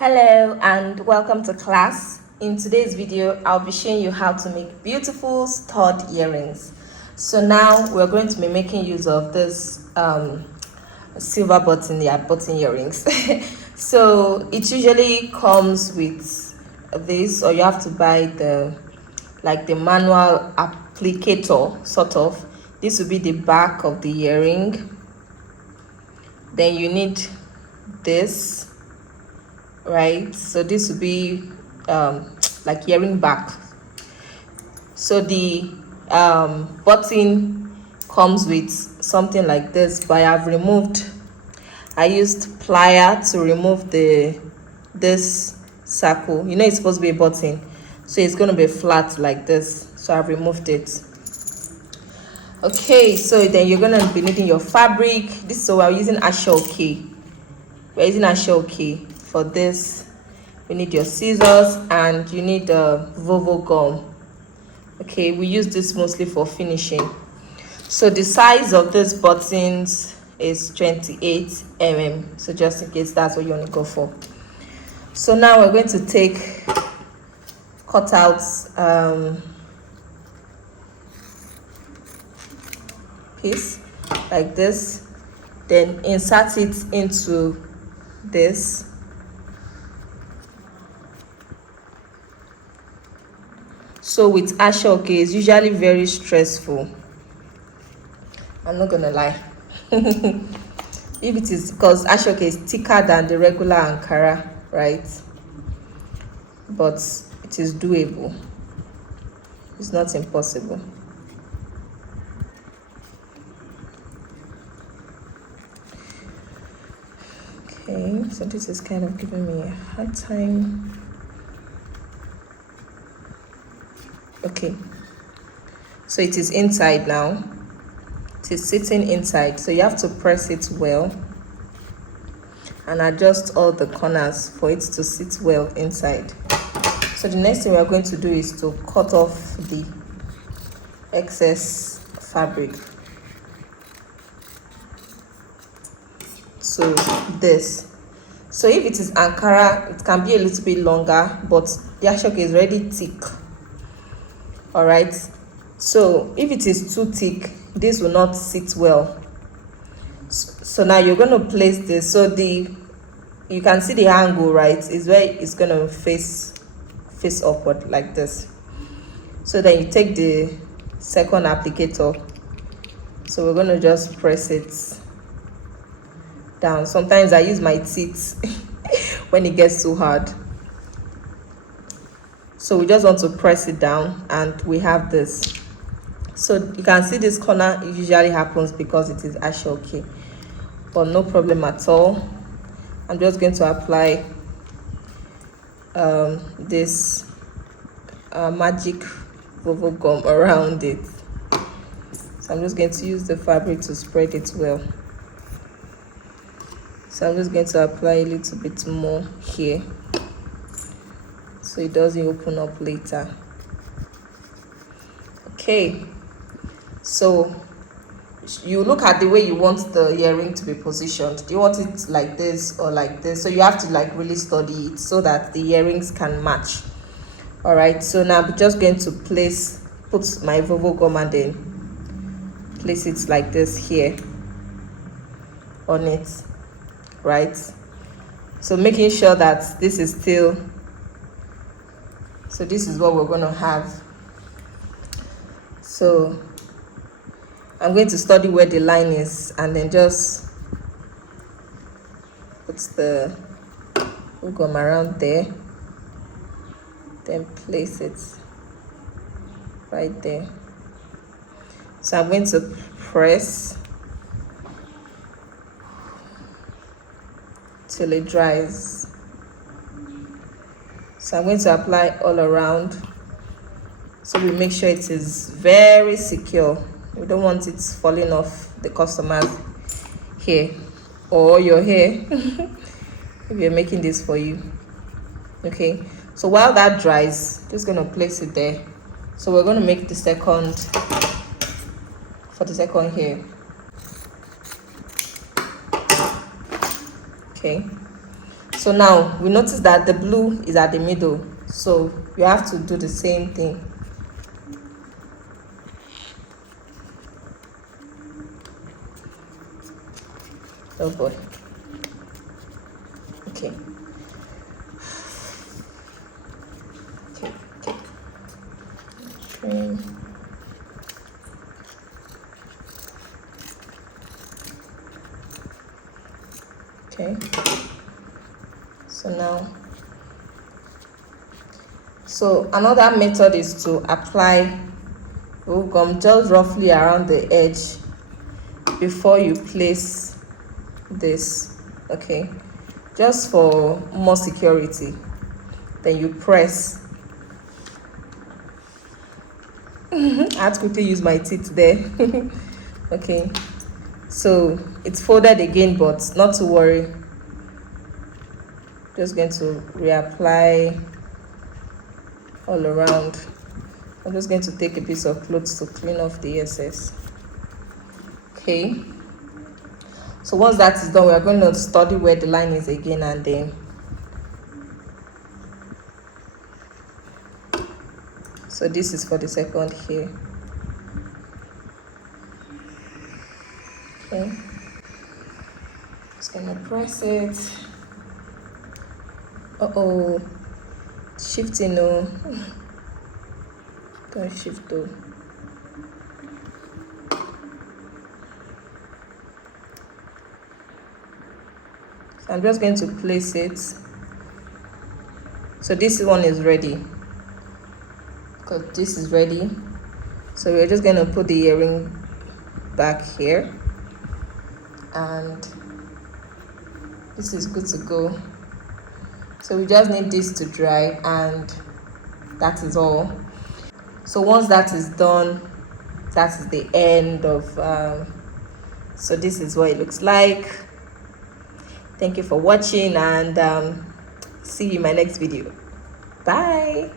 Hello and welcome to class. In today's video, I'll be showing you how to make beautiful stud earrings. So now we're going to be making use of this silver button earrings. So it usually comes with this, or you have to buy the manual applicator sort of. This will be the back of the earring. Then you need this, right? So this will be like earring back. So the button comes with something like this, but I used plier to remove this circle. You know, it's supposed to be a button, so it's going to be flat like this, so I've removed it. Okay, so then you're going to be needing your fabric. So we're using AFRICAN-ANKARA. We're using AFRICAN-ANKARA. For this, you need your scissors and you need the Vovo gum. Okay, we use this mostly for finishing. So the size of these buttons is 28 mm. So just in case that's what you want to go for. So now we're going to take cutouts piece like this, then insert it into this. So with AFRICAN, it's usually very stressful. I'm not gonna lie. If it is, because AFRICAN is thicker than the regular Ankara, right? But it is doable. It's not impossible. Okay, so this is kind of giving me a hard time. Okay, so it is inside now. It is sitting inside, so you have to press it well and adjust all the corners for it to sit well inside. So the next thing we are going to do is to cut off the excess fabric. So this, so if it is Ankara, it can be a little bit longer, but the AFRICAN is already thick. All right, so if it is too thick, this will not sit well. So now you're going to place this, so you can see the angle, right, is where it's going to face upward like this. So then you take the second applicator, so we're going to just press it down. Sometimes I use my teeth when it gets too hard. So we just want to press it down and we have this. So you can see this corner, it usually happens because it is AFRICAN, but no problem at all. I'm just going to apply this magic Vovo gum around it. So I'm just going to use the fabric to spread it well. So I'm just going to apply a little bit more here, so it doesn't open up later. Okay, so you look at the way you want the earring to be positioned. Do you want it like this or like this? So you have to really study it so that the earrings can match. All right, so now I'm just going to put my Vovo gum and then place it like this here on it, right? So making sure that this is still, so this is what we're going to have. So I'm going to study where the line is and then just put the gum around there, then place it right there. So I'm going to press till it dries. So I'm going to apply all around, so we make sure it is very secure. We don't want it falling off the customer's hair or your hair if you're making this for you. Okay, so while that dries, just going to place it there. So we're going to make the second hair. Okay, So now we notice that the blue is at the middle, so you have to do the same thing. Oh boy. Okay. Okay. Trim. Okay. So now, so another method is to apply glue gum just roughly around the edge before you place this. Okay, just for more security. Then you press. I had to quickly use my teeth there. Okay, so it's folded again, but not to worry. Just going to reapply all around. I'm just going to take a piece of clothes to clean off the excess. Okay, so once that is done, we are going to study where the line is again, and then so this is for the second here. Okay, just gonna press it. Uh-oh, shifting. No, don't shift though. So I'm just going to place it. So this one is ready, because this is ready. So we're just going to put the earring back here, and this is good to go. So we just need this to dry, and that is all. So once that is done, that is the end of so this is what it looks like. Thank you for watching, and see you in my next video. Bye.